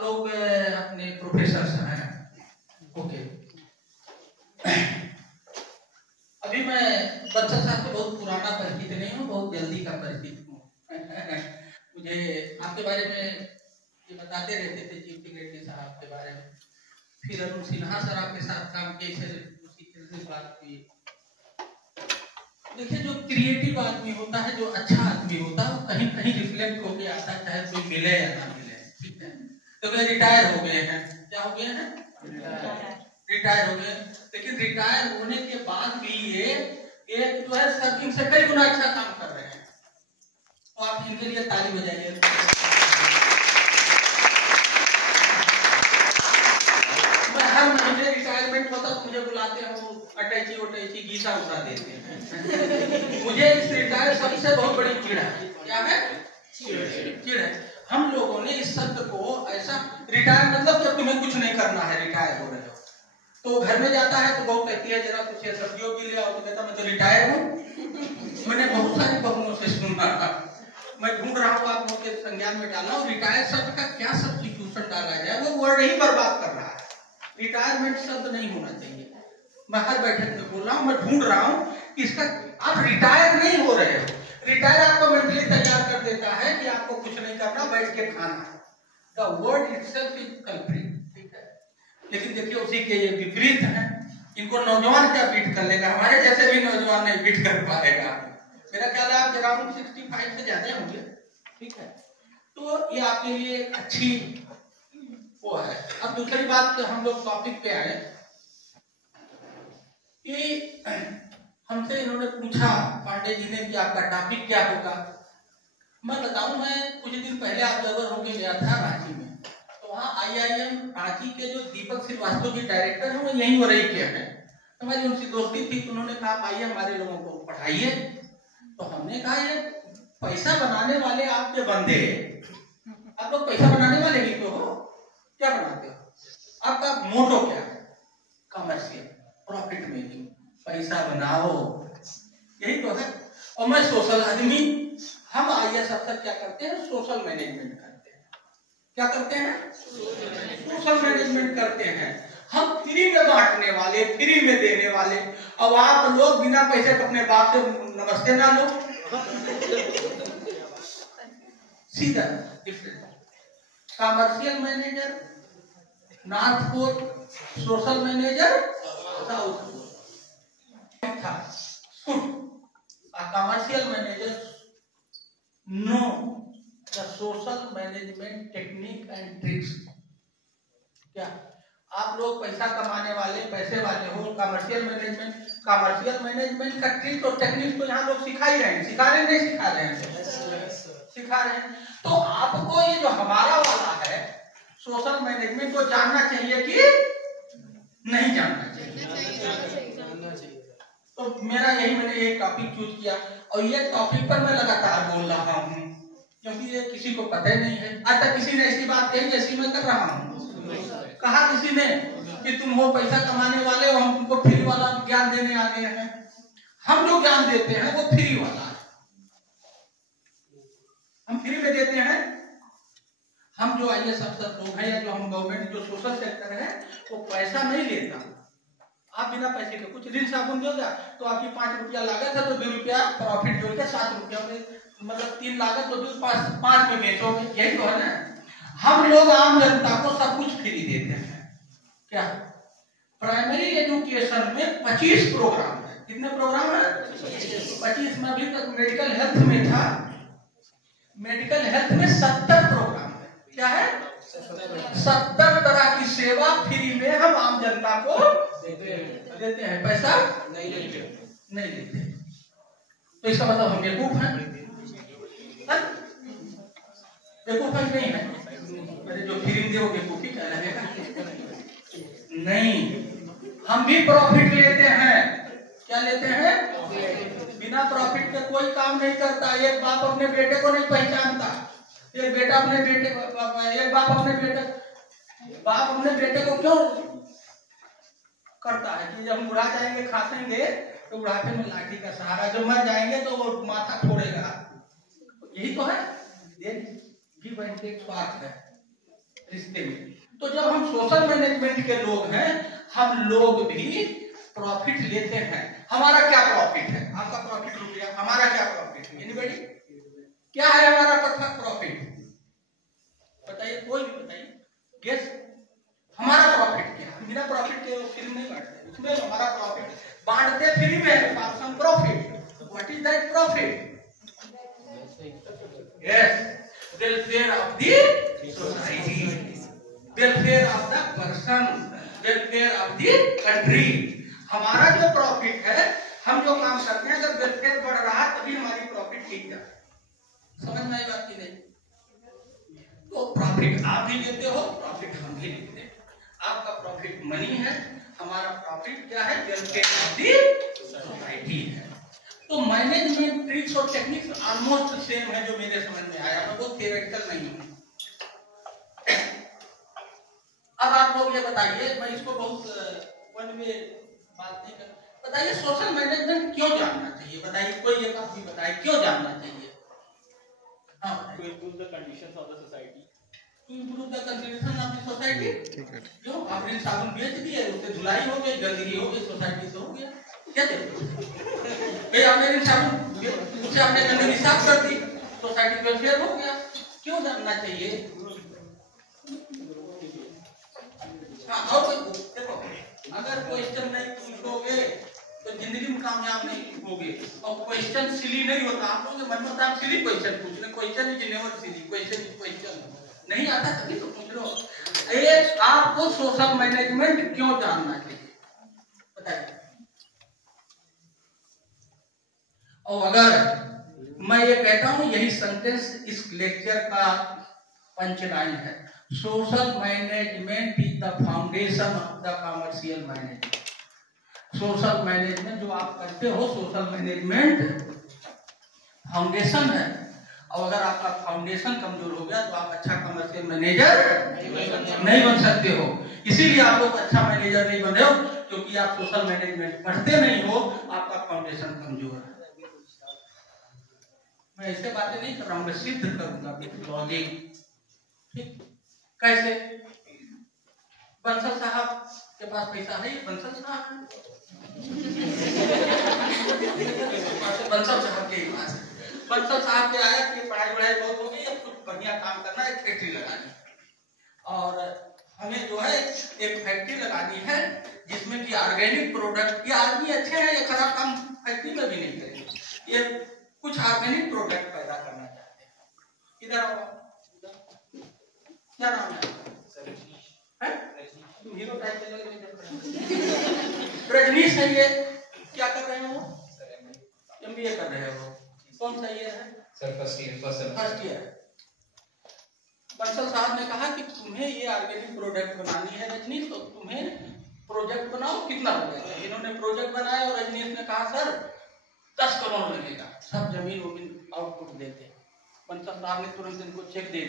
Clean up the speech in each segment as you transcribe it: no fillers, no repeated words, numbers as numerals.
आप लोग अपने प्रोफेसर हैं, ओके। अभी मैं बच्चा साहब से बहुत पुराना परिचित नहीं हूँ, बहुत जल्दी का परिचित हूँ। मुझे आपके बारे में ये बताते रहते थे चीफ सेक्रेटरी साहब के बारे में, फिर अरुण सिन्हा सर आपके साथ काम किए, उसी से बात की। देखिए, जो क्रिएटिव आदमी होता है, जो अच्छा आदमी होता है, वो कहीं कहीं रिफ्लेक्ट होके आता है, चाहे कोई मिले या ना मिले, ठीक है। तो वे रिटायर हो गए हैं, क्या हो गए हैं? रिटायर हो गए। लेकिन रिटायर होने के बाद भी ये जो है सर्विंग से कई गुना अच्छा काम कर रहे हैं, तो आप इनके लिए ताली बजाइए। मैं हर महीने रिटायरमेंट होता तो मुझे बुलाते हैं, वो अटैची उटैची गीता उठा देते हैं। मुझे इस रिटायर सबसे बहुत बड़ी चिड़ है। क्या है? चिड़ है। हम लोगों ने इस शब्द को ऐसा, रिटायर मतलब जब तुम्हें कुछ नहीं करना है, रिटायर हो रहे हो, तो घर में जाता है तो बहू कहती है जरा कुछ सब्जियों के लिए आओ, तो कहता मैं तो रिटायर हूँ। मैंने बहुत सारी बहुओं से सुना, मैं ढूंढ रहा हूँ आप लोग के संज्ञान में डालना हूँ, रिटायर शब्द का क्या सब्स्टिट्यूशन डाला जाए, वो वर्ड ही बर्बाद कर रहा है। रिटायरमेंट शब्द नहीं होना चाहिए। मैं हर बैठक में बोल रहा हूँ, मैं ढूंढ रहा हूँ कि इसका, आप रिटायर नहीं हो रहे हो। रिटायर आपको मेंटली तैयार कर देता है कि आपको कुछ नहीं करना, बैठ के खाना है। The word itself is culprit, ठीक है। लेकिन देखिए उसी के ये विपरीत है। इनको नौजवान क्या बीट कर लेगा, हमारे जैसे भी नौजवान नहीं बीट कर पाएगा। मेरा ख्याल है आप अराउंड 65 से ज्यादा होंगे, ठीक है। तो ये आपके लिए एक अच्छी वो है। अब दूसरी बात, हम लोग टॉपिक पे आए कि हमसे इन्होंने पूछा पांडे जी ने कि आपका टॉपिक क्या होगा। मैं बताऊं, मैं कुछ दिन पहले ऑब्जर्वर होके गया था रांची में, तो वहाँ IIM रांची के जो दीपक श्रीवास्तव जी डायरेक्टर हैं, वो यहीं हो रही के हैं। तो हमारी उनसे दोस्ती थी, तो उन्होंने कहा आइए हमारे लोगों को पढ़ाइए। तो हमने कहा ये पैसा बनाने वाले आपके बंदे, आप लोग पैसा बनाने वाले ही तो हो, क्या बनाते हो, आपका मोटो क्या है? कमर्शियल, प्रॉफिट मेकिंग, पैसा बनाओ, यही तो है। और मैं सोशल आदमी, हम IAS अफसर क्या करते हैं? सोशल मैनेजमेंट करते हैं। क्या करते हैं? सोशल मैनेजमेंट करते हैं। हम फ्री में बांटने वाले, फ्री में देने वाले। अब आप लोग बिना पैसे के अपने बाप से नमस्ते ना लो, सीधा different. Commercial manager north pole, social manager south pole था। A commercial manager know the social management technique and tricks। क्या आप लोग पैसा कमाने वाले, पैसे वाले हो, कमर्शियल मैनेजमेंट का ट्रिक और टेक्निक तो यहाँ लोग सिखा ही रहे हैं, सिखा रहे हैं, नहीं सिखा रहे हैं, सिखा रहे हैं। तो आपको ये जो हमारा वाला है सोशल मैनेजमेंट को जानना चाहिए कि नहीं जानना चाहिए? तो मेरा यही, मैंने एक टॉपिक चूज किया और ये टॉपिक पर मैं लगातार बोल रहा हूँ, क्योंकि ये किसी को पता ही नहीं है। आज तक किसी ने ऐसी बात कही जैसी मैं कर रहा हूँ? कहा किसी ने कि तुम हो पैसा कमाने वाले हो, हम तुमको फ्री वाला ज्ञान देने आ गए हैं। हम जो ज्ञान देते हैं वो फ्री वाला है, हम फ्री में देते हैं। हम जो IAS अफसर लोग हैं या जो हम गवर्नमेंट जो सोशल सेक्टर है, वो पैसा नहीं लेता। आप बिना पैसे के कुछ ऋण साबुन दोगे तो आपकी 5 रुपया लागत है, तो 2 रुपया प्रॉफिट जोड़ के 7 रुपया में, मतलब 3 लागत तो 5 में बेचोगे, यही तो है ना। हम लोग आम जनता को सब कुछ फ्री देते हैं। क्या प्राइमरी एजुकेशन में 25 प्रोग्राम है? कितने प्रोग्राम है? 25 में। अभी तक मेडिकल हेल्थ में था, मेडिकल हेल्थ में 70 प्रोग्राम है। क्या है? 70 तरह की सेवा फ्री में हम आम जनता को देते हैं, पैसा नहीं लेते। तो इसका मतलब हम बेवकूफ हैं? बेवकूफ नहीं है? अरे जो फ्री दे वो बेवकूफी कहलाएगा? नहीं, हम भी प्रॉफिट लेते हैं। क्या लेते हैं? बिना प्रॉफिट के कोई काम नहीं करता। एक बाप अपने बेटे को नहीं पहचानता, एक बेटा अपने बेटे, एक बाप अपने बेटे को क्यों करता है कि जब हम बुढ़ा जाएंगे खासेंगे तो बुढ़ापे में लाठी का सहारा, जब मर जाएंगे तो वो माथा फोड़ेगा। यही तो है, गिव एंड टेक स्वार्थ है। रिश्ते में। तो जब हम सोशल मैनेजमेंट के लोग हैं, हम लोग भी प्रॉफिट लेते हैं। हमारा क्या प्रॉफिट है? आपका प्रॉफिट रुपया, हमारा क्या प्रॉफिट है? एनीबॉडी? क्या है हमारा प्रॉफिट? बताइए, कोई भी बताइए, गेस। हमारा प्रॉफिट क्या है? बिना प्रॉफिट के फिल्म नहीं बांटते, उसमें हमारा प्रॉफिट बांटते फ्री में, for some profit. What is that profit? Yes, welfare of the society, welfare of the person, welfare of the country. हमारा जो प्रॉफिट है, हम जो काम करते हैं, अगर वेलफेयर बढ़ रहा है तभी हमारी प्रॉफिट ठीक है। समझ में आई बात की नहीं? तो प्रॉफिट आप भी लेते हो, प्रॉफिट हम भी लेते हैं। आपका प्रॉफिट मनी है, हमारा प्रॉफिट क्या है? वेलफेयर ऑफ द सोसाइटी है। तो मैनेजमेंट ट्रिक्स और टेक्निक्स ऑलमोस्ट सेम है जो मेरे समझ में आया, मैं बहुत थियोरेटिकल नहीं हूं। अब आप लोग ये बताइए, मैं इसको बहुत वन वे बात नहीं कर, बताइए सोशल मैनेजमेंट क्यों जानना चाहिए? बताइए, कोई एक आप भी बताइए क्यों जानना चाहिए? हाँ, to improve the conditions of the society. To improve the condition of the society. क्यों? आपने साबुन बेच दिया, उससे धुलाई हो गई, गंदगी हो गई, सोसाइटी से हो गया। क्या देखो भाई, आपने साबुन उससे आपने गंदगी साफ कर दी, सोसाइटी वेलफेयर हो गया। क्यों जानना चाहिए? हाँ, और देखो, अगर क्वेश्चन नहीं पूछोगे तो जिंदगी में कामयाब नहीं होगे। और क्वेश्चन सिली नहीं होता। आप लोग मन में आप सिली क्वेश्चन पूछ रहे, question is never silly, question is question. नहीं आता तभी तो पूछ रहे हो। एक आपको सोशल मैनेजमेंट क्यों जानना चाहिए बताइए? और अगर मैं ये कहता हूं, यही सेंटेंस इस लेक्चर का पंचलाइन है, social management is the foundation of the commercial management. Social management जो आप करते हो, सोशल मैनेजमेंट फाउंडेशन है। और अगर आपका फाउंडेशन कमजोर हो गया तो आप अच्छा कमर्शियल मैनेजर नहीं बन सकते हो। इसीलिए आप लोग अच्छा मैनेजर नहीं बन रहे हो, क्योंकि आप सोशल मैनेजमेंट पढ़ते नहीं हो, आपका फाउंडेशन कमजोर है। मैं ऐसे बातें नहीं कर रहा हूँ, मैं सिद्ध करूंगा लॉजिक। ठीक? कैसे? बंसल साहब के पास पैसा है, बंसल साहब बंसल साहब के पास, बंसल साहब के आया कि पढ़ाई वढ़ाई बहुत हो गई, अब कुछ बढ़िया काम करना है, फैक्ट्री लगानी। और हमें जो है एक फैक्ट्री लगानी है जिसमें कि ऑर्गेनिक प्रोडक्ट, ये आदमी अच्छे हैं, ये खराब काम फैक्ट्री में भी नहीं करेंगे, ये कुछ ऑर्गेनिक प्रोडक्ट पैदा करना चाहते हैं। इधर आओ, क्या नाम है? तुम हीरो टाइप के लग रहे हो। रजनीश है ये, क्या कर रहे हो? एमबीए कर रहे हो। कौन सा ईयर है? Sir first year. बंसल साहब ने कहा कि तुम्हें ये ऑर्गेनिक प्रोडक्ट बनानी है रजनीश, तो तुम्हें प्रोजेक्ट बनाओ, कितना हो जाएगा? इन्होंने प्रोजेक्ट बनाया और रजनीश ने कहा सर 10 करोड़ लगेगा, सब जमीन वमीन आउटपुट देते। बंसल साहब ने तुरंत इनको चेक दे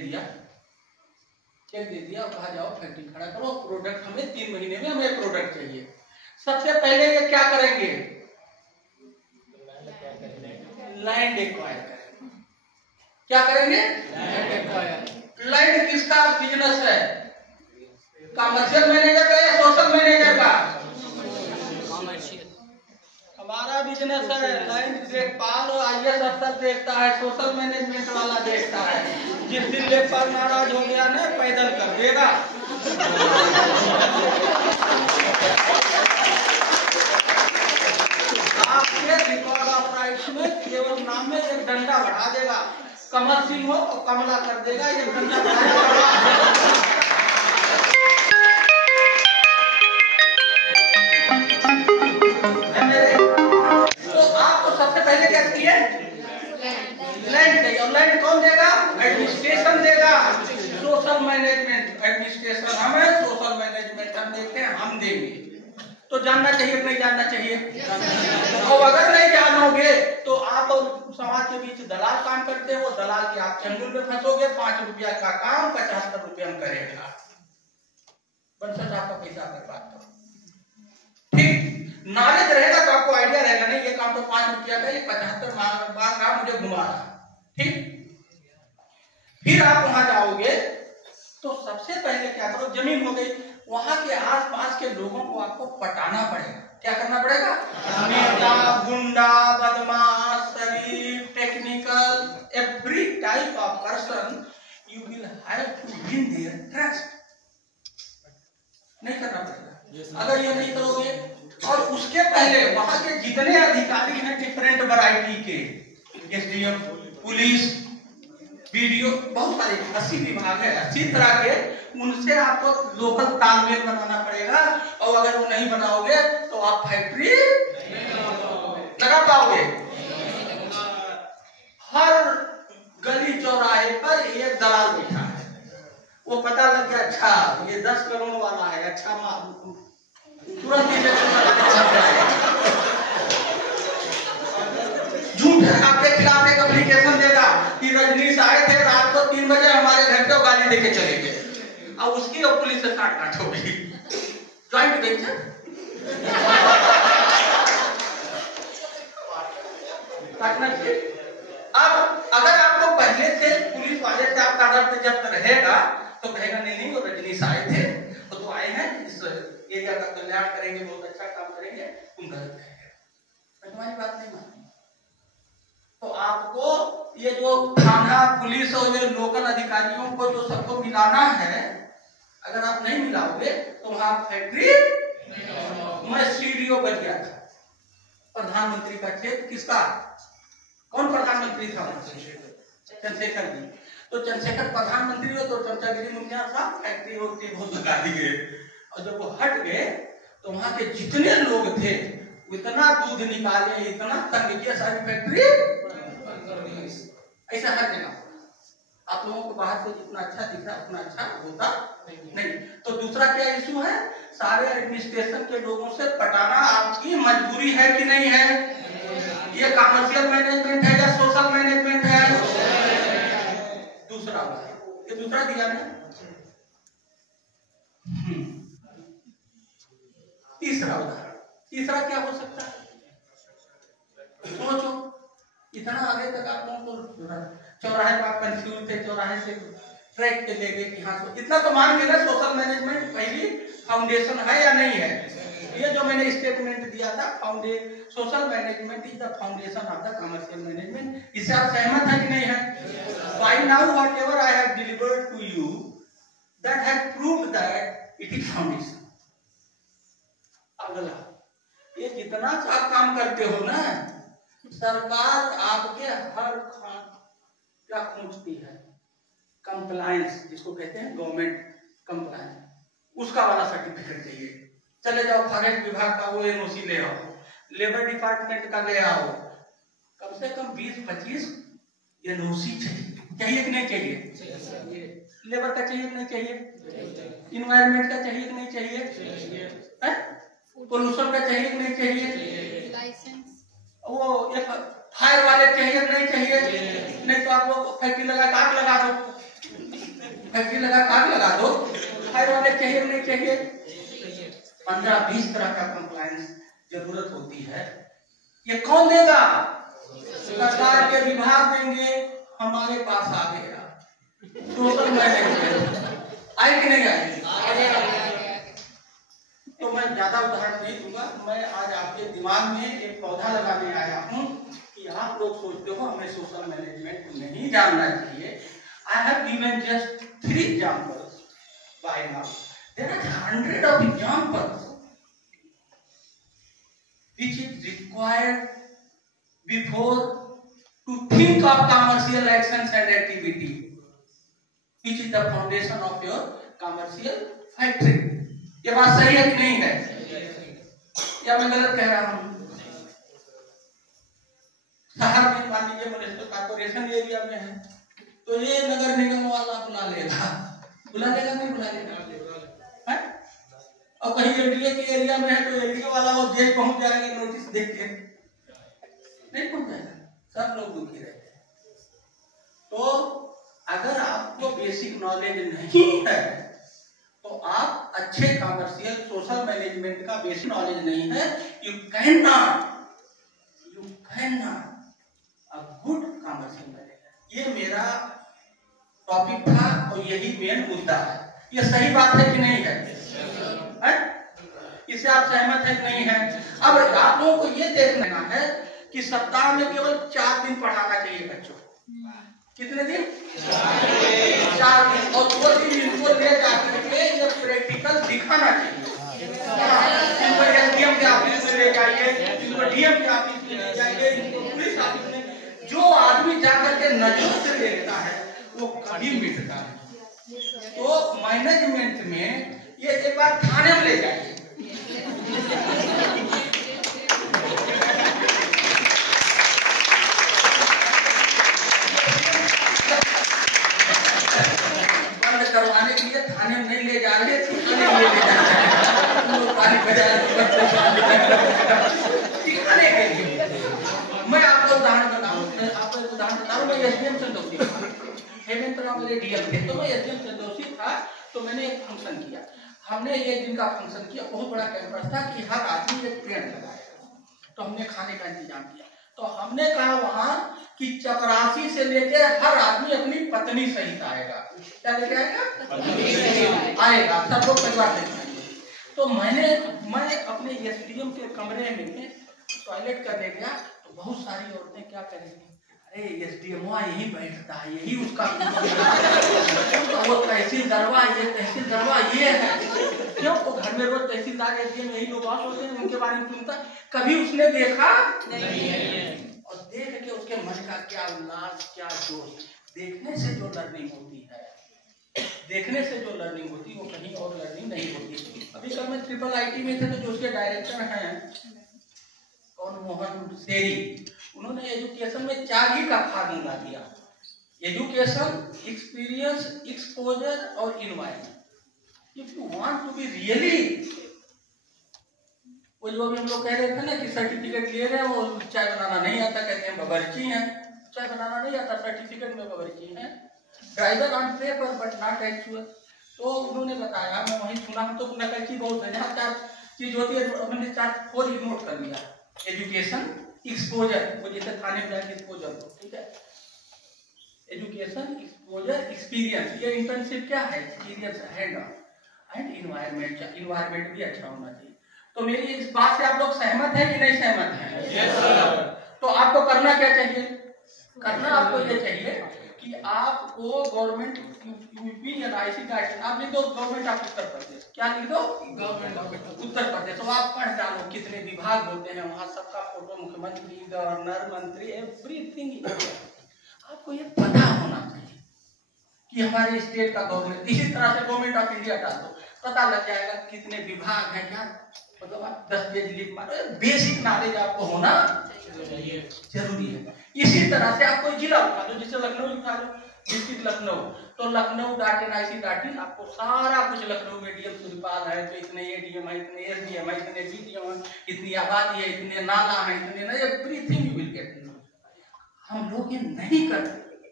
दिया और कहा जाओ फैक्ट्री खड़ा करो, प्रोडक्ट हमें 3 महीने में हमें प्रोडक्ट चाहिए। सबसे पहले ये क्या करेंगे? लैंड एक्वायर करेंगे। क्या करेंगे? Land acquire. लैंड किसका बिजनेस है? कमर्शियल मैनेजर का या सोशल मैनेजर का? हमारा बिजनेस है लैंड देखभाल, आईएएस अफसर देखता है, सोशल मैनेजमेंट वाला देखता है। जिस दिन लेखपाल नाराज हो गया ना, पैदल कर देगा। आपके रिकॉर्ड ऑफ राइट्स में केवल नाम में एक डंडा बढ़ा देगा, कमल सिंह हो तो कमला कर देगा, एक डंडा बढ़ाएगा। तो आपको सबसे पहले क्या चाहिए? लैंड चाहिए। और लैंड कौन देगा? एडमिनिस्ट्रेशन देगा। सोशल मैनेजमेंट एडमिनिस्ट्रेशन हमें, सोशल मैनेजमेंट हम देखते हैं, हम देंगे। तो जानना चाहिए कि नहीं जानना चाहिए? और अगर नहीं जानोगे तो आप और समाज के बीच दलाल काम करते हो, दलाल के आप चंगुल में फंसोगे। 5 रुपया का काम 75 रुपये में करेगा, बंसल साहब का पैसा बर्बाद करो। ठीक, नॉलेज रहेगा तो आपको आइडिया रहेगा, नहीं ये काम तो 5 रुपया का, ये 75 मांग रहा, मुझे घुमा रहा। ठीक, फिर आप वहां जाओगे तो सबसे पहले क्या करो, जमीन हो गई, वहां के आसपास के लोगों को आपको पटाना पड़ेगा। क्या करना पड़ेगा? नेता, गुंडा, बदमाश, शरीफ, technical, every type of person you will have to win their trust. नहीं करना पड़ेगा। अगर ये नहीं करोगे, और उसके पहले वहां के जितने अधिकारी हैं डिफरेंट वैरायटी के, एसडीएम, पुलिस, वीडियो, बहुत सारे 80 विभाग है, 80 तरह के, उनसे आपको लोकल तालमेल बनाना पड़ेगा। और अगर वो नहीं बनाओगे तो आप फैक्ट्री लगा पाओगे। हर गली चौराहे पर एक दलाल बैठा है, वो पता लग गया अच्छा ये 10 करोड़ वाला है, अच्छा तुरंत झूठ है, आपके खिलाफ एक एप्लीकेशन देगा कि रजनीश आए थे रात को 3 बजे हमारे घर पे, गाली देके चले गए। अब उसकी और पुलिस से काट होगी, ज्वाइंट वेंचर। अब अगर आपको पहले से पुलिस वाले से आपका डर जब रहेगा तो कहेगा नहीं वो रजनीश आए थे, तो आए हैं इस एरिया का कल्याण करेंगे, बहुत अच्छा काम करेंगे, तुम गलत कहेंगे, मैं तुम्हारी बात नहीं मानूंगा। तो आपको ये जो थाना, पुलिस और ये लोकल अधिकारियों को जो सबको मिलाना है, अगर आप नहीं मिलाओगे तो वहां फैक्ट्री। मैं सीडीओ बन गया था, प्रधानमंत्री का क्षेत्र किसका, कौन प्रधानमंत्री था? चंद्रशेखर जी। तो चंद्रशेखर प्रधानमंत्री हुए तो चमचागिरी मुखिया साहब फैक्ट्री होती बहुत लगा दिए, और जब वो हट गए तो वहां के जितने लोग थे इतना दूध निकाले, इतना तंग किया, सारी फैक्ट्री ऐसा हर जगह। आप लोगों को बाहर से जितना अच्छा दिख रहा है उतना अच्छा होता नहीं। तो दूसरा क्या इशू है, सारे एडमिनिस्ट्रेशन के लोगों से पटाना आपकी मजबूरी है कि नहीं है? ये कमर्शियल मैनेजमेंट है या सोशल मैनेजमेंट है? दूसरा ये दूसरा दिया ना। तीसरा उदाहरण, तीसरा क्या हो सकता है? सोचो, इतना आगे तक आप लोगों को चौराहे पर कंफ्यूज थे, चौराहे से ट्रैक पे ले गए कि हाँ, तो इतना तो मान के ना सोशल मैनेजमेंट पहली फाउंडेशन है या नहीं है? ये जो मैंने स्टेटमेंट दिया था, social management is the foundation of the commercial management, इससे आप सहमत है कि नहीं है? By now whatever I have delivered to you that has proved that it is foundation. अगला, ये जितना आप काम करते हो ना, सरकार आपके हर क्या पूछती है? कंप्लायंस, जिसको कहते हैं गवर्नमेंट कंप्लायंस, उसका वाला सर्टिफिकेट चाहिए। चले जाओ फॉरेस्ट विभाग का वो एनओसी ले आओ, लेबर डिपार्टमेंट का ले आओ, कम से कम 20-25 एनओसी चाहिए कि नहीं चाहिए? लेबर का चाहिए कि नहीं चाहिए? इन्वायरमेंट का चाहिए कि नहीं चाहिए? पोल्यूशन का चाहिए कि नहीं चाहिए? वो एक फायर वाले चाहिए कि नहीं चाहिए? नहीं तो आप लोग फैक्ट्री लगा आग लगा दो, फैक्ट्री लगा आग लगा दो, फायर वाले चाहिए कि नहीं चाहिए? 15-20 तरह का कंप्लायंस जरूरत होती है। ये कौन देगा? सरकार के विभाग देंगे। हमारे पास आ गया सोशल मैनेजमेंट, आए कि नहीं आए? तो मैं ज्यादा उदाहरण नहीं दूंगा, मैं आज आपके दिमाग में एक पौधा लगाने आया हूं कि आप लोग सोचते हो हमें सोशल मैनेजमेंट नहीं जानना चाहिए। I have given just 3 examples by now, there are 100 of examples which is required before to think of commercial actions and activity, which is the foundation of your commercial factory. ये बात सही है कि नहीं है? या मैं गलत कह रहा हूं? शहर में मान लीजिए म्युनिसिपल कॉर्पोरेशन एरिया में है तो ये नगर निगम वाला बुला लेगा नहीं बुला लेगा? और कहीं एरिया के एरिया में है तो एरिया वाला वो जेल पहुंच जाएगा नोटिस देख के, नहीं पहुंच जाएगा, सब लोग दुखी रहते हैं। तो अगर आपको बेसिक नॉलेज नहीं है तो आप अच्छे कमर्शियल सोशल मैनेजमेंट का बेसिक नॉलेज नहीं है, you can not a good commercial manager. ये मेरा टॉपिक था और यही मेन मुद्दा है। ये सही बात है कि नहीं है? इससे आप सहमत है कि नहीं है? अब आप लोगों को ये देखना है कि सप्ताह में केवल 4 दिन पढ़ाना चाहिए बच्चों। कितने दिन? 4 दिन। और 2 दिन इनको ले जाकर के ये प्रैक्टिकल दिखाना चाहिए। इनको एसडीएम के ऑफिस में ले जाइए, इनको डीएम के ऑफिस में ले जाइए, इनको पुलिस ऑफिस में। जो आदमी जाकर के नजर से देखता है वो कभी मिटता नहीं। तो मैनेजमेंट में ये एक बार थाने में ले जाइए। बंद करवाने के लिए थाने में नहीं ले जा रहे, सिखाने के लिए। मैं आपको उदाहरण बताऊं, मैं एसडीएम चंदौसी हेमंत राव मेरे डीएम थे, तो मैं एसडीएम चंदौसी था। तो मैंने एक फंक्शन किया, हमने एक दिन का फंक्शन किया, बहुत बड़ा कैंपस था कि हर आदमी एक पेड़ लगाएगा। तो हमने खाने का इंतजाम किया। तो हमने कहा वहां कि चपरासी से लेके हर आदमी अपनी पत्नी सहित आएगा। क्या लेके आएगा? आएगा, सब लोग परिवार से आएंगे। तो मैं अपने एसडीएम के कमरे में टॉयलेट करने गया। तो बहुत सारी औरतें क्या करेंगी, अरे एसडीएम यही बैठता है, यही उसका वो तहसीलदारवा, ये तहसीलदारवा ये है। क्यों? वो घर में रोज तहसीलदार एसडीएम यही लोग बात होते हैं, उनके बारे में सुनता। कभी उसने देखा नहीं है। और देख के उसके मन का क्या उल्लास, क्या जोश। देखने से जो लर्निंग होती है, देखने से जो लर्निंग होती है वो कहीं और लर्निंग नहीं होती। अभी कल मैं ट्रिपल आईटी में थे, तो जो उसके डायरेक्टर हैं कौन, मोहन सेरी, उन्होंने एजुकेशन में 4 ही का फार्मूला दिया। एजुकेशन, एक्सपीरियंस, एक्सपोजर और environment. If you want to be really, वो जो भी हम लोग कह रहे थे ना कि सर्टिफिकेट ले रहे हैं, वो चाय बनाना नहीं आता, कहते हैं बावर्ची हैं। चाय बनाना नहीं आता, सर्टिफिकेट में बावर्ची हैं। Driver on paper but not actual. तो उन्होंने बताया, मैं वहीं सुना, हम तो नकलची बहुत है, जहाँ 4 चीज होती है, हमने 4 नोट कर लिया। एजुकेशन, एक्सपोजर, वो जैसे थाने में जाके एक्सपोजर, ठीक है। एजुकेशन, एक्सपोजर, एक्सपीरियंस, ये इंटर्नशिप क्या है? Experience hand on, and environment भी अच्छा होना चाहिए। तो मेरी इस बात से आप लोग सहमत हैं कि नहीं सहमत हैं? yes, sir। तो आपको करना क्या चाहिए? करना आपको ये चाहिए कि आपको गवर्नमेंट यूपी या आईसी गाइड, आप लिख दो गवर्नमेंट ऑफ उत्तर प्रदेश। क्या लिख दो? Government of Uttar Pradesh. तो आप पढ़ डालो कितने विभाग होते हैं वहां, सबका फोटो, मुख्यमंत्री, गवर्नर, मंत्री, एवरीथिंग। आपको ये पता होना चाहिए कि हमारे स्टेट का गवर्नमेंट। इसी तरह से गवर्नमेंट ऑफ इंडिया डाल दो, पता लग जाएगा कितने विभाग हैं। क्या मतलब आप 10 पेज लिख मारो। बेसिक नॉलेज आपको होना जरूरी है। इसी तरह से आप कोई जिला उठा लो, जैसे लखनऊ उठा लो, डिस्ट्रिक्ट लखनऊ, तो लखनऊ.nic.in आपको सारा कुछ, लखनऊ में डीएम सूर्यपाल है तो इतने एडीएम है, इतने एसडीएम है, इतने बीडीएम है, इतनी आबादी है, इतने नाला है, इतने नहीं, एवरीथिंग यू विल गेट। हम लोग ये नहीं करते,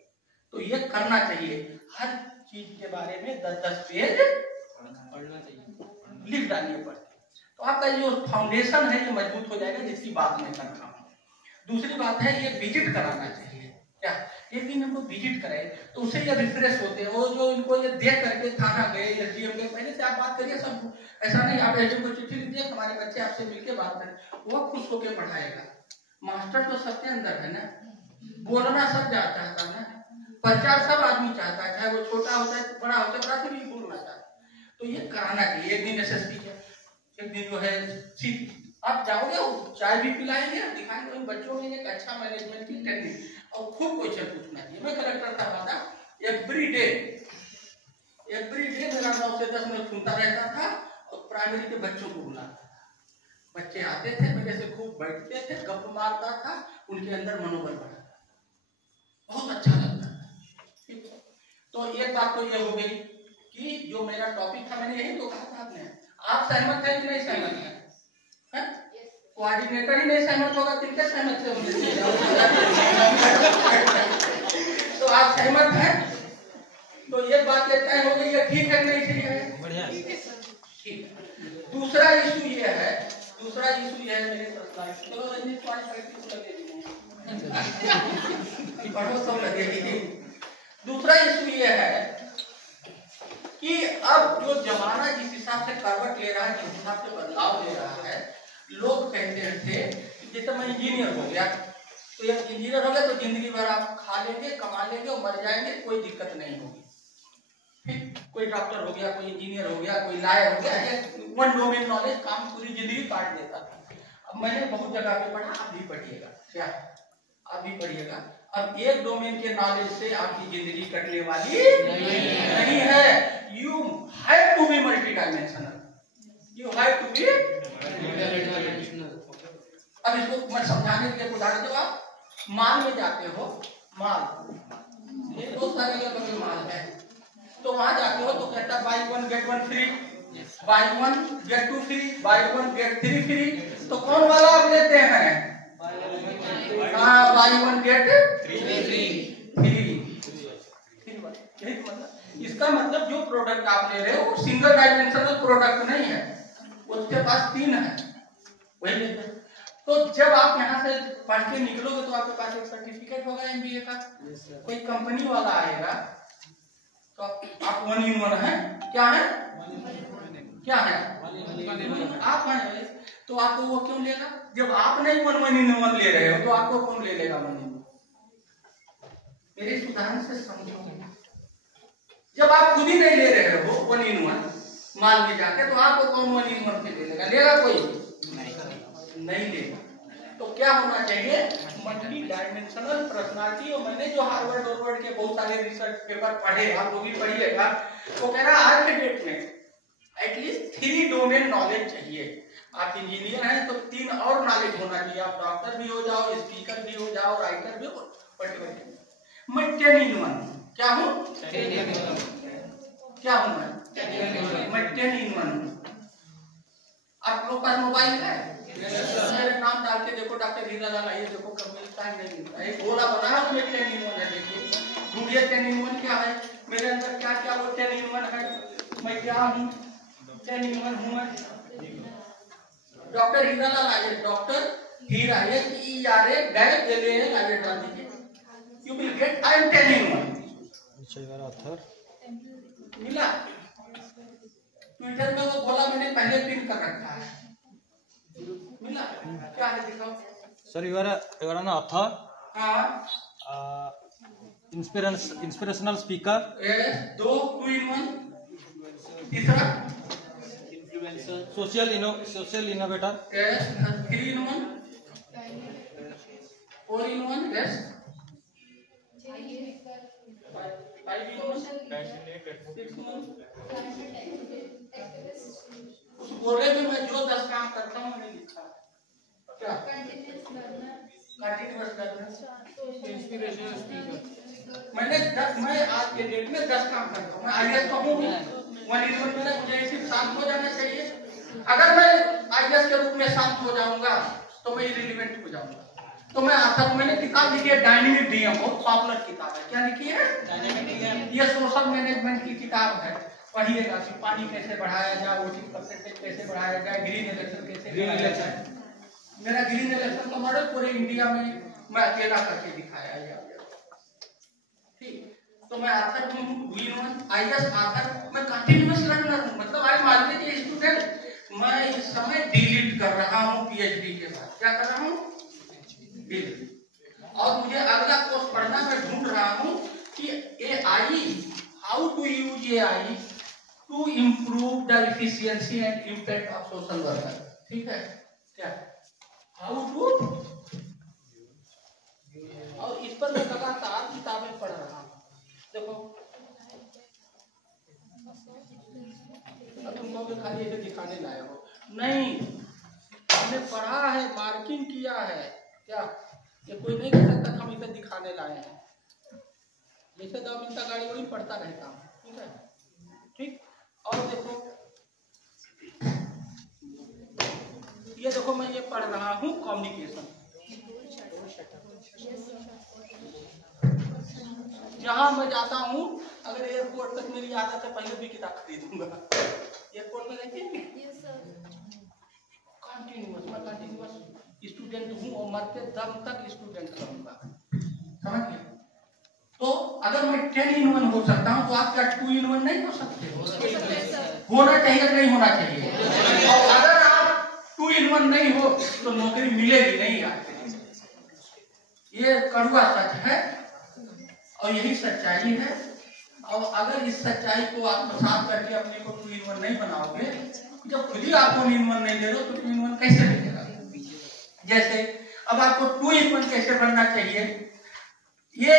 तो ये करना चाहिए। हर चीज के बारे में 10-10 पेज पढ़ना चाहिए, लिख डालिए पढ़। तो आपका जो फाउंडेशन है ये मजबूत हो जाएगा, जिसकी बात मैं कर रहा हूँ। दूसरी बात है, ये विजिट कराना चाहिए। क्या एक दिन हमको विजिट कराए तो उससे ये रिफ्रेश होते हैं। वो जो इनको ये देख करके थाना गए, एसडीएम गए, पहले से आप बात करिए, सब ऐसा नहीं आप एसडीएम को चिट्ठी लिख दिए, हमारे बच्चे आपसे मिलके बात करें, वो खुश होकर पढ़ाएगा। मास्टर तो सबके अंदर है ना, बोलना सब चाहता है ना, प्रचार सब आदमी चाहता है, चाहे वो छोटा होता है बड़ा होता है, बड़ा से भी बोलना चाहता है। तो ये कराना चाहिए। एक दिन एसएसपी का, एक दिन जो है सीट, आप जाओगे वो चाय भी पिलाएंगे, दिखाएंगे बच्चों में एक अच्छा मैनेजमेंट की टेक्निक, और खूब क्वेश्चन पूछना चाहिए। मैं कलेक्टर था वादा, एवरी डे मेरा 9 से 10 मिनट सुनता रहता था, और प्राइमरी के बच्चों को बुलाता था। बच्चे आते थे, मेरे से खूब बैठते थे, गप मारता था, उनके अंदर मनोबल बढ़ा था, बहुत अच्छा लगता था। तो एक बात तो ये हो गई कि जो मेरा टॉपिक था, मैंने यही तो कहा था आपने। आप सहमत हैं कि नहीं सहमत हैं? कोऑर्डिनेटर ही नहीं सहमत होगा, किनके सहमत से होंगे? तो आप सहमत हैं? तो ये बात ये तय हो गई है, ठीक है नहीं ठीक है? बढ़िया, ठीक। दूसरा इशू ये है मेरे प्रश्न, चलो रंजीत 5 प्रैक्टिस लगे पढ़ो, सब लगेगी। दूसरा इशू ये है कि अब जो जमाना जिस हिसाब से करवट ले रहा है, जिस हिसाब से बदलाव ले रहा है, लोग कहते थे जैसे मैं इंजीनियर हो गया तो एक इंजीनियर हो गया तो जिंदगी भर आप खा लेंगे, कमा लेंगे और मर जाएंगे, कोई दिक्कत नहीं होगी। कोई डॉक्टर हो गया, कोई इंजीनियर हो गया, कोई लॉयर हो गया, वन डोमेन नॉलेज काम पूरी जिंदगी काट देता था। अब मैंने बहुत जगह पे पढ़ा, आप भी पढ़िएगा, क्या आप भी पढ़िएगा। अब एक डोमेन के नॉलेज से आपकी जिंदगी कटने वाली नहीं है। You have to be multi dimensional, you have to be. अब इसको मैं समझाने के लिए उदाहरण दूं। आप माल में जाते हो, माल बहुत सारे अलग अलग माल है, तो वहां जाते हो तो कहता है buy 1 get 1 free, buy 1 get 2 free, buy 1 get 3 free. तो कौन वाला आप लेते हैं? हाँ, बाई 1 गेट 3 फ्री। इसका मतलब जो प्रोडक्ट आप ले रहे हो वो सिंगल डायमेंशनल प्रोडक्ट नहीं है, उसके पास 3 है, वही लेते हैं। तो जब आप यहाँ से पढ़ के निकलोगे तो आपके पास एक सर्टिफिकेट होगा MBA का। कोई कंपनी वाला आएगा तो आप 1 in 1 है, क्या है, क्या है, आप हैं, तो आपको वो क्यों लेगा? जब आप नहीं 1 in 1 ले रहे हो तो आपको कौन ले लेगा 1 in 1? मेरे इस उदाहरण से समझो। जब आप खुद ही नहीं ले रहे हो 1 in 1 माल ले जाके, तो आपको कौन 1 in 1 ले लेगा? लेगा कोई नहीं लेगा। तो क्या होना चाहिए? Multi dimensional personality. और मैंने जो हार्वर्ड के बहुत सारे रिसर्च पेपर पढ़े, आप लोग भी पढ़िएगा, वो कह रहा है आज के डेट में एटलीस्ट 3 डोमेन नॉलेज चाहिए। आप इंजीनियर हैं तो 3 और नॉलेज होना चाहिए। आप डॉक्टर भी हो जाओ, स्पीकर भी हो जाओ, राइटर भी हो, मैं 10 in 1 क्या हूँ? क्या हूँ मैं 10 in 1। आप लोग पास मोबाइल है? मेरे नाम डाल के देखो, डॉक्टर हीरालाल आइए, देखो कब मिलता है, नहीं मिलता है। एक गोला बना है उसमें 10 in 1 है, देखिए ढूंढिए 10 in 1 क्या है मेरे अंदर, क्या क्या वो 10 in 1 है, मैं क्या हूँ? 10 in 1 हूँ मैं। डॉक्टर हीरालाल आइए, डॉक्टर हीरा HERA गैप आइए डाल दीजिए, you will get I am 10 in 1। मिला? ट्विटर में वो बोला मैंने पहले पिन कर रखा है, मिला? क्या है दिखाओ sir. You are an author, inspirational speaker, 2 in 1। तीसरा social innovator, 3 in 1, 4 in 1, 5 in 1, 6 in 1। उस गोले में मैं जो 10 काम करता हूँ मैंने लिखा है, क्या? Continuous learner, inspirational speaker. मैं आज के डेट में 10 काम करता हूँ। मैं IAS तो हूँ, 1 in 1 में मुझे सिर्फ शांत हो जाना चाहिए। अगर मैं IAS के रूप में शांत हो जाऊंगा तो मैं इरिलेवेंट हो जाऊंगा। तो मैं आता हूँ, मैंने किताब लिखी है डायनेमिक DM, बहुत पॉपुलर किताब है। क्या लिखी है? Dynamic DM। ये सोशल मैनेजमेंट की किताब है, पढ़िएगा। पानी कैसे बढ़ाया जाए, वोटिंग परसेंटेज कैसे बढ़ाया जाए, ग्रीन इलेक्शन कैसे बढ़ाया जाए। मेरा ग्रीन इलेक्शन का मॉडल पूरे इंडिया में मैं अकेला करके दिखाया है। ठीक, तो मैं आथर हूँ, IAS आथर। मैं कंटिन्यूअस लर्नर हूँ, मतलब आई एम ऑलरेडी स्टूडेंट। मैं इस समय डिलीट कर रहा हूँ PhD के बाद। क्या कर रहा हूँ? और मुझे अगला कोर्स पढ़ना, मैं ढूंढ रहा हूँ कि AI, how to use AI to improve the efficiency and impact of social worker. ठीक है, क्या हाउ टू, और इस पर मैं लगातार किताबें पढ़ रहा हूँ। देखो अब तुम कहोगे खाली इसे दिखाने लाए हो, नहीं, हमने पढ़ा है, मार्किंग किया है। क्या ये कोई नहीं कह सकता हम इसे दिखाने लाए हैं? जैसे 2 मिनट गाड़ी वाड़ी पढ़ता रहता हूँ, ठीक है, ठीक। और देखो ये देखो, मैं ये पढ़ रहा हूँ कम्युनिकेशन। जहाँ मैं जाता हूँ, अगर एयरपोर्ट तक मेरी आदत है, पहले भी किताब खरीदूंगा। एयरपोर्ट में देखिए कंटिन्यूअस, मैं कंटिन्यूअस स्टूडेंट हूँ और मरते दम तक स्टूडेंट रहूंगा। समझ गए? तो अगर मैं 10 in 1 हो सकता हूँ तो आप क्या 2 in 1 नहीं हो सकते? होना चाहिए कि नहीं होना चाहिए? और अगर आप 2 in 1 नहीं हो तो नौकरी मिलेगी नहीं आपको। ये कड़वा सच है और यही सच्चाई है। और अगर इस सच्चाई को आप साफ करके अपने को 2 in 1 नहीं बनाओगे, जब खुद ही आपको 2 in 1 नहीं दे रहे तो 2 in 1 कैसे मिलेगा? जैसे अब आपको 2 in 1 कैसे बनना चाहिए? ये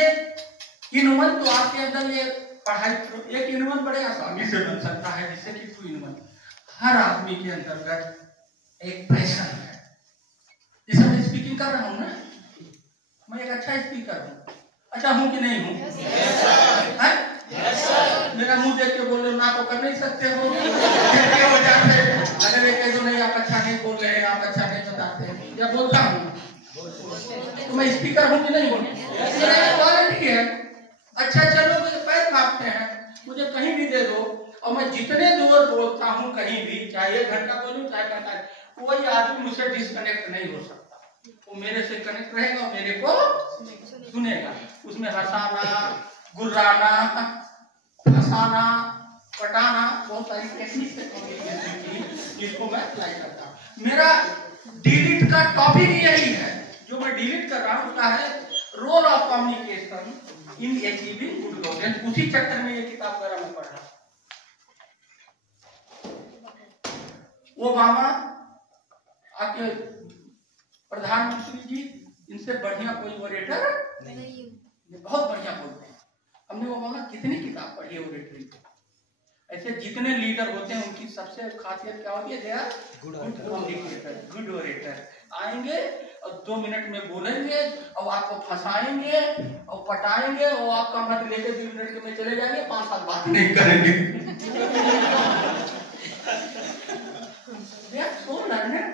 in 1 तो आपके अंदर ये पढ़ाई, एक in 1 बड़े आसानी से बन सकता है, जिससे कि 2 in 1 हर आदमी के अंतर्गत एक पैशन है। जैसे मैं स्पीकिंग कर रहा हूँ ना, मैं एक अच्छा स्पीकर हूँ, अच्छा हूँ कि नहीं हूँ? मेरा मुंह देख के बोल रहे हो ना तो कर नहीं सकते हो, हो जाते। अगर ये कह दो नहीं आप अच्छा नहीं बोल रहे हैं, आप अच्छा नहीं बताते, या बोलता हूँ तो मैं स्पीकर हूँ कि नहीं हूँ? क्वालिटी है। अच्छा चलो पैर काटते हैं, मुझे कहीं भी दे दो और मैं जितने दूर बोलता हूँ कहीं भी, चाहे 1 घंटा बोलूँ चाहे घंटा, कोई आदमी मुझसे डिस्कनेक्ट नहीं हो सकता। वो मेरे से कनेक्ट रहेगा और मेरे को सुनेगा। उसमें हंसाना, गुर्राना, फंसाना, पटाना, बहुत सारी टेक्निक से कम्युनिकेशन की, जिसको मैं अप्लाई करता हूँ। मेरा डिलीट का टॉपिक यही है, जो मैं डिलीट कर रहा हूँ उसका है role of communication in achieving good governance. उसी चक्कर में ये किताब वगैरह मैं पढ़ रहा हूँ। ओबामा आपके प्रधानमंत्री जी, इनसे बढ़िया कोई ओरेटर नहीं, बहुत बढ़िया बोलते हैं। हमने ओबामा कितनी किताब पढ़ी है ओरेटरी की। ऐसे जितने लीडर होते हैं उनकी सबसे खासियत क्या होती है? They are good communicator, good orator. आएंगे और 2 मिनट में बोलेंगे और आपको फंसाएंगे और पटाएंगे और आपका मत लेके 2 मिनट में चले जाएंगे, 5 साल बात नहीं करेंगे। They are so learned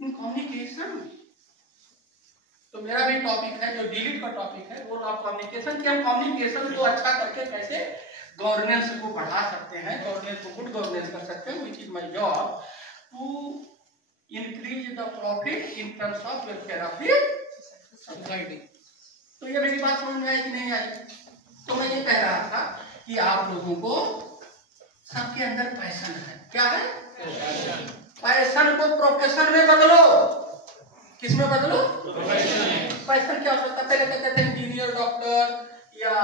in communication. तो मेरा भी टॉपिक है, जो डिलीट का टॉपिक है, रोल ऑफ कम्युनिकेशन, कि हम कम्युनिकेशन को अच्छा करके कैसे गवर्नेंस को बढ़ा सकते हैं, गवर्नेंस को गुड गवर्नेंस कर सकते हैं। Which is my job to increase the profit in terms of welfare of the society. तो ये मेरी बात समझ में आई कि नहीं आई? तो मैं ये कह रहा था कि आप लोगों को सबके अंदर पैशन है। क्या है? पैशन को प्रोफेशन में बदलो। किस में बदलो? पैशन क्या होता है? पहले कहते थे इंजीनियर, डॉक्टर या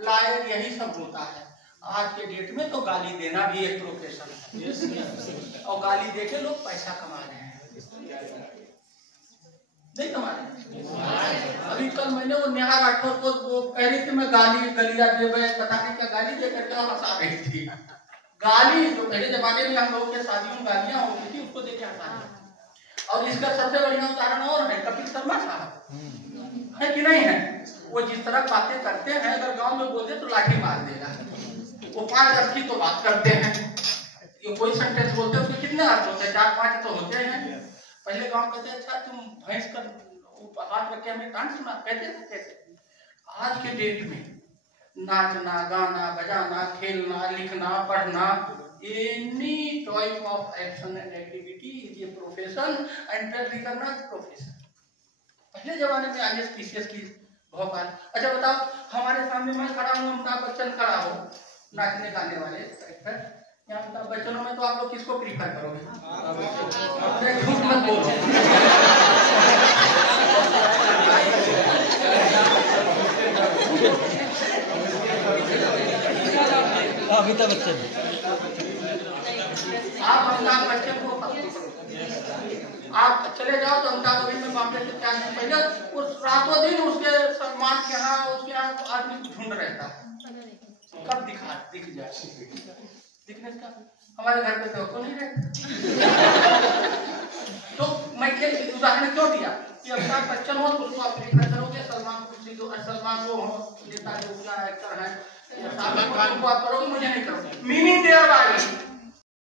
लॉयर, यही सब होता है। आज के डेट में तो गाली देना भी एक प्रोफेशन है। और गाली देके लोग पैसा कमा रहे हैं, नहीं कमा रहे। अभी कल मैंने वो नेहा राठौर को वो कह रही थी मैं गाली गलिया दे, पता नहीं क्या गाली दे करके हंसा रही थी। गाली जो पहले जमाने में हम लोगों के शादियों में गालियां होती थी, उसको देखे हंसा। और इसका सबसे बढ़िया उदाहरण और है कपिल शर्मा साहब, है कि नहीं है? वो जिस तरह बातें करते हैं, अगर गांव में बोले तो लाठी मार देगा। वो 5 अर्थ की तो बात करते हैं, ये कोई सेंटेंस बोलते हैं उसके कितने अर्थ होते हैं? 4-5 तो होते हैं। पहले गांव कहते अच्छा तुम भैंस का हाथ रख के हमें कान सुना, कहते थे। आज के डेट में नाचना, गाना, बजाना, खेलना, लिखना, पढ़ना, any type of action and activity is a profession and well recognized profession. पहले जमाने में आईएएस पीसीएस की भौकाल। अच्छा बताओ, हमारे सामने मैं खड़ा हूँ, अमिताभ बच्चन खड़ा हो, नाचने गाने वाले कैरेक्टर, यहाँ अमिताभ बच्चनों में तो आप लोग किसको प्रीफर करोगे? झूठ मत बोलो। अमिताभ बच्चन। आप अमिताभ बच्चन को आप चले जाओ तो अमिताभ बच्चन में बॉम्बे से 4 दिन पहले उस रातों दिन उसके सम्मान के यहाँ आदमी ढूंढ रहता है, कब दिख जाए। दिखने का हमारे घर पे तो नहीं रहता। तो मैं उदाहरण क्यों दिया कि अमिताभ बच्चन हो तो उसको आप प्रेफर करोगे, सलमान वो हो नेता जो एक्टर है, आप करोगे, मुझे नहीं करोगे। Meaning there bye